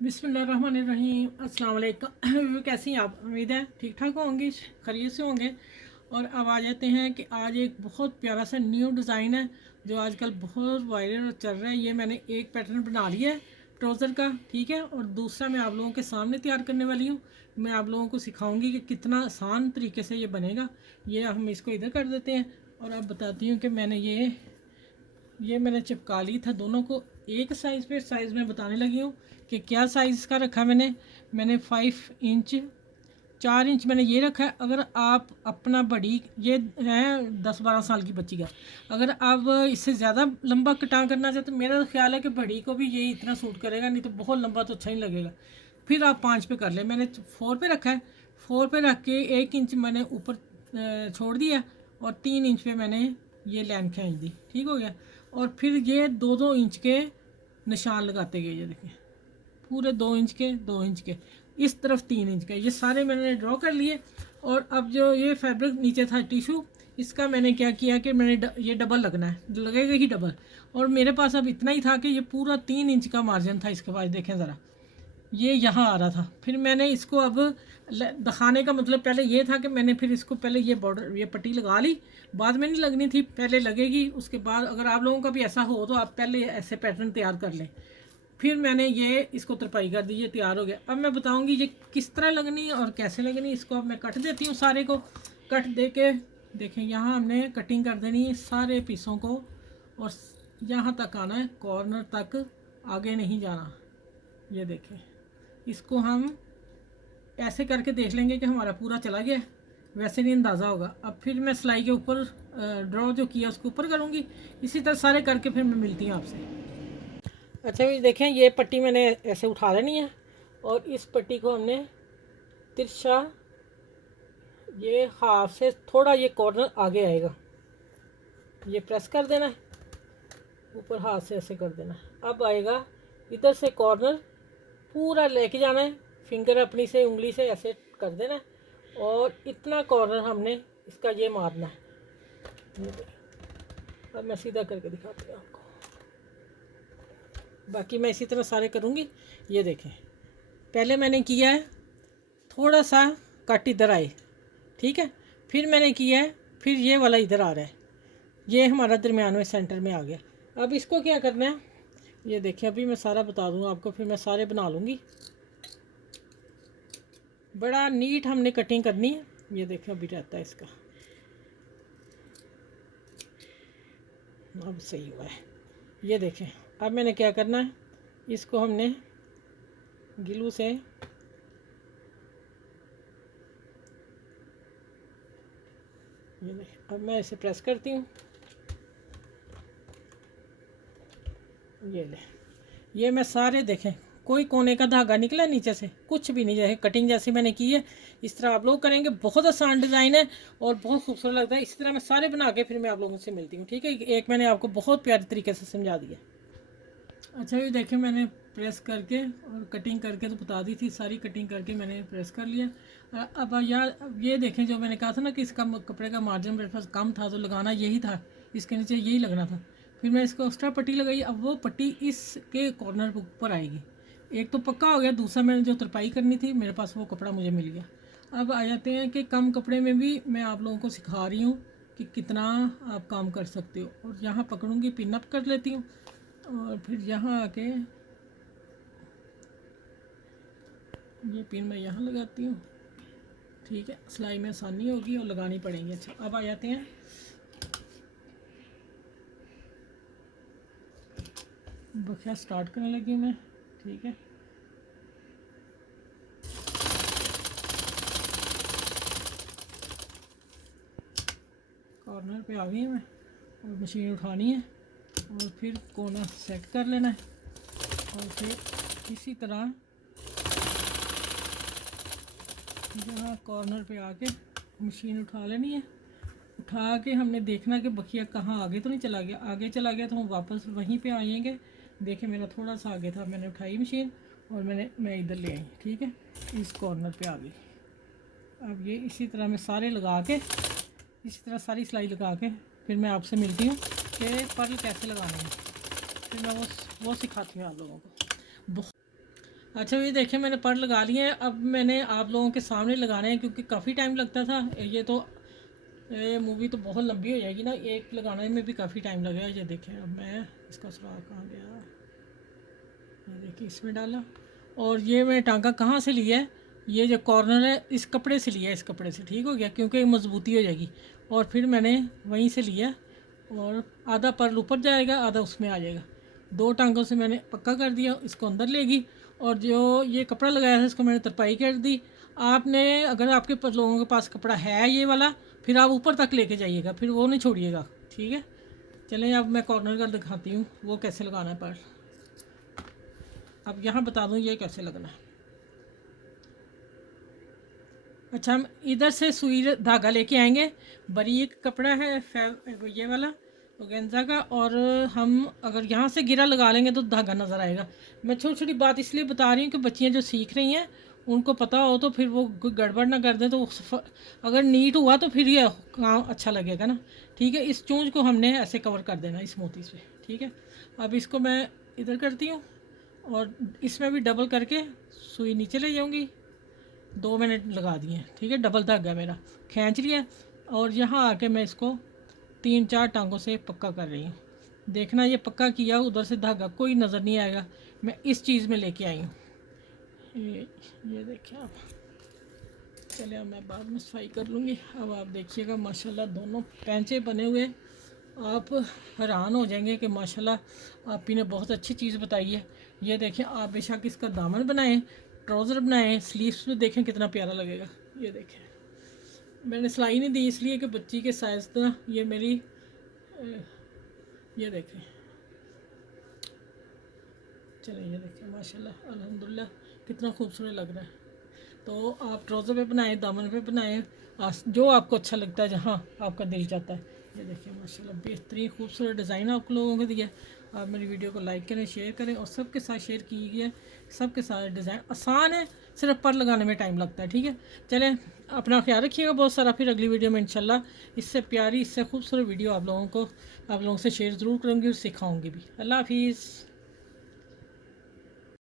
बिस्मिल्लाहिर्रहमानिर्रहीम। अस्सलाम वालेकुम। कैसी हैं आप? उम्मीद है ठीक ठाक होंगी, खैरियत से होंगे। और अब आ जाते हैं कि आज एक बहुत प्यारा सा न्यू डिज़ाइन है जो आजकल बहुत वायरल चल रहा है। ये मैंने एक पैटर्न बना लिया है ट्राउज़र का, ठीक है। और दूसरा मैं आप लोगों के सामने तैयार करने वाली हूँ। मैं आप लोगों को सिखाऊंगी कि कितना आसान तरीके से ये बनेगा। ये हम इसको इधर कर देते हैं और अब बताती हूँ कि मैंने चिपका ली था दोनों को एक साइज़ पे। साइज़ में बताने लगी हूँ कि क्या साइज़ का रखा मैंने 5 इंच 4 इंच मैंने ये रखा है। अगर आप अपना बड़ी, ये है 10-12 साल की बच्ची का, अगर आप इससे ज़्यादा लंबा कटा करना चाहते तो मेरा ख्याल है कि बड़ी को भी यही इतना सूट करेगा, नहीं तो बहुत लंबा तो अच्छा नहीं लगेगा। फिर आप 5 पे कर लें। मैंने 4 पे रखा है। 4 पे रख के 1 इंच मैंने ऊपर छोड़ दिया और 3 इंच पे मैंने ये लाइन खींच दी, ठीक हो गया। और फिर ये 2-2 इंच के निशान लगाते गए, ये देखिए पूरे 2 इंच के, 2 इंच के, इस तरफ 3 इंच के, ये सारे मैंने ड्रॉ कर लिए। और अब जो ये फैब्रिक नीचे था टिशू, इसका मैंने क्या किया कि ये डबल लगना है, लगेगा ही डबल। और मेरे पास अब इतना ही था कि ये पूरा 3 इंच का मार्जिन था इसके पास, देखें ज़रा ये यहाँ आ रहा था। फिर मैंने इसको अब दिखाने का मतलब पहले ये था कि मैंने फिर इसको पहले ये बॉर्डर, ये पट्टी लगा ली, बाद में नहीं लगनी थी, पहले लगेगी। उसके बाद अगर आप लोगों का भी ऐसा हो तो आप पहले ऐसे पैटर्न तैयार कर लें। फिर मैंने ये इसको तरपाई कर दी, ये तैयार हो गया। अब मैं बताऊंगी ये किस तरह लगनी है और कैसे लगनी है। इसको अब मैं कट देती हूँ, सारे को कट दे के देखें यहाँ हमने कटिंग कर देनी है सारे पीसों को। और यहाँ तक आना है, कॉर्नर तक, आगे नहीं जाना। ये देखें, इसको हम ऐसे करके देख लेंगे कि हमारा पूरा चला गया, वैसे नहीं अंदाज़ा होगा। अब फिर मैं सिलाई के ऊपर ड्रॉ जो किया उसके ऊपर करूँगी। इसी तरह सारे करके फिर मैं मिलती हूँ आपसे। अच्छा भी देखें, ये पट्टी मैंने ऐसे उठा लेनी है और इस पट्टी को हमने तिरछा, ये हाफ से थोड़ा ये कॉर्नर आगे आएगा, ये प्रेस कर देना है, ऊपर हाथ से ऐसे कर देना है। अब आएगा इधर से कॉर्नर पूरा लेके जाना है, फिंगर अपनी से उंगली से ऐसे कर देना है और इतना कॉर्नर हमने इसका ये मारना है। अब मैं सीधा करके दिखाती हूँ आपको, बाकी मैं इसी तरह सारे करूँगी। ये देखें, पहले मैंने किया है थोड़ा सा कट इधर आए, ठीक है। फिर मैंने किया है, फिर ये वाला इधर आ रहा है, ये हमारा दरमियान में सेंटर में आ गया। अब इसको क्या करना है, ये देखिए अभी मैं सारा बता दूँगा आपको, फिर मैं सारे बना लूँगी। बड़ा नीट हमने कटिंग करनी है। ये देखिए अभी रहता है इसका, अब सही हुआ है। ये देखें, अब मैंने क्या करना है, इसको हमने ग्लू से ये देखें, अब मैं इसे प्रेस करती हूँ। ये ले, ये मैं सारे देखें, कोई कोने का धागा निकला नीचे से, कुछ भी नहीं, जैसे कटिंग जैसी मैंने की है इस तरह आप लोग करेंगे। बहुत आसान डिज़ाइन है और बहुत खूबसूरत लगता है। इसी तरह मैं सारे बना के फिर मैं आप लोगों से मिलती हूँ, ठीक है। एक मैंने आपको बहुत प्यारे तरीके से समझा दिया। अच्छा ये देखें, मैंने प्रेस करके और कटिंग करके तो बता दी थी, सारी कटिंग करके मैंने प्रेस कर लिया। अब यार ये देखें, जो मैंने कहा था ना कि इसका कपड़े का मार्जिन मेरे पास कम था तो लगाना यही था, इसके नीचे यही लगना था। फिर मैं इसको एक्स्ट्रा पट्टी लगाई। अब वो पट्टी इसके कॉर्नर के ऊपर आएगी। एक तो पक्का हो गया, दूसरा मैंने जो तरपाई करनी थी मेरे पास वो कपड़ा मुझे मिल गया। अब आ जाते हैं कि कम कपड़े में भी मैं आप लोगों को सिखा रही हूँ कि कितना आप काम कर सकते हो। और यहाँ पकड़ूँगी, पिन अप कर लेती हूँ और फिर यहाँ आके ये पिन मैं यहाँ लगाती हूँ, ठीक है। सिलाई में आसानी होगी और लगानी पड़ेगी। अच्छा अब आ जाते हैं, बख्या स्टार्ट करने लगी मैं, ठीक है। कॉर्नर पे आ गई मैं और मशीन उठानी है और फिर कोना सेट कर लेना है और फिर इसी तरह यहाँ कॉर्नर पे आके मशीन उठा लेनी है। उठा के हमने देखना कि बखिया कहाँ आगे तो नहीं चला गया। आगे चला गया तो हम वापस वहीं पे आएंगे। देखें मेरा थोड़ा सा आगे था, मैंने उठाई मशीन और मैं इधर ले आई, ठीक है, इस कॉर्नर पे आ गई। अब ये इसी तरह मैं सारे लगा के, इसी तरह सारी सिलाई लगा के फिर मैं आपसे मिलती हूँ कि पर्ल कैसे लगाने हैं। फिर मैं वो सिखाती हूँ आप लोगों को। अच्छा ये देखिए मैंने पर लगा लिए हैं। अब मैंने आप लोगों के सामने लगाने हैं क्योंकि काफ़ी टाइम लगता था। ये मूवी तो बहुत लंबी हो जाएगी ना, एक लगाने में भी काफ़ी टाइम लगेगा। ये देखें अब मैं इसका सुराख कहाँ गया, ये देखिए इसमें डाला। और ये मैं टांका कहाँ से लिया है, ये जो कॉर्नर है इस कपड़े से लिया है, इस कपड़े से ठीक हो गया क्योंकि मजबूती हो जाएगी। और फिर मैंने वहीं से लिया और आधा पर्ल ऊपर जाएगा आधा उसमें आ जाएगा। दो टांगों से मैंने पक्का कर दिया, इसको अंदर लेगी। और जो ये कपड़ा लगाया था इसको मैंने तरपाई कर दी। आपने अगर आपके लोगों के पास कपड़ा है ये वाला, फिर आप ऊपर तक लेके जाइएगा, फिर वो नहीं छोड़िएगा, ठीक है। चलें अब मैं कॉर्नर का दिखाती हूँ वो कैसे लगाना है पर। अब यहाँ बता दूँ ये कैसे लगना है। अच्छा हम इधर से सुई धागा लेके आएंगे, बारीक कपड़ा है ये वाला ऑर्गेन्जा का। और हम अगर यहाँ से गिरा लगा लेंगे तो धागा नज़र आएगा। मैं छोटी छोटी बात इसलिए बता रही हूँ कि बच्चियाँ जो सीख रही हैं उनको पता हो, तो फिर वो कोई गड़बड़ ना कर दें, तो अगर नीट हुआ तो फिर ये काम अच्छा लगेगा ना, ठीक है। इस चूंज को हमने ऐसे कवर कर देना इस मोती से, ठीक है। अब इसको मैं इधर करती हूँ और इसमें भी डबल करके सुई नीचे ले जाऊँगी। 2 मिनट लगा दिए, ठीक है। डबल धागा मेरा खींच लिया और यहाँ आके मैं इसको 3-4 टांगों से पक्का कर रही हूँ। देखना ये पक्का किया, उधर से धागा कोई नज़र नहीं आएगा। मैं इस चीज़ में लेके आई हूँ। ये देखिए आप। चले अब मैं बाद में सफाई कर लूँगी। अब आप देखिएगा माशाल्लाह दोनों पैंचे बने हुए, आप हैरान हो जाएंगे कि माशाल्लाह आप ही ने बहुत अच्छी चीज़ बताई है। ये देखें आप बेशक इसका दामन बनाएं, ट्राउज़र बनाएं, स्लीव्स में देखें कितना प्यारा लगेगा। ये देखें मैंने सिलाई नहीं दी इसलिए कि बच्ची के साइज़ का ये मेरी ये देखें। चलिए ये देखें माशाल्लाह अल्हम्दुलिल्लाह कितना खूबसूरत लग रहा है। तो आप ट्राउज़र पे बनाएं, दामन पे बनाएं, जो आपको अच्छा लगता है, जहाँ आपका दिल चाहता है। ये देखिए माशाल्लाह बेहतरीन खूबसूरत डिज़ाइन आप लोगों को दिया। आप मेरी वीडियो को लाइक करें, शेयर करें और सबके साथ शेयर कीजिए। सबके साथ डिज़ाइन आसान है, सिर्फ पर लगाने में टाइम लगता है, ठीक है। चलें अपना ख्याल रखिएगा बहुत सारा। फिर अगली वीडियो में इंशाल्लाह इससे प्यारी इससे खूबसूरत वीडियो आप लोगों से शेयर ज़रूर करूँगी और सिखाऊँगी भी। अल्लाह हाफिज़।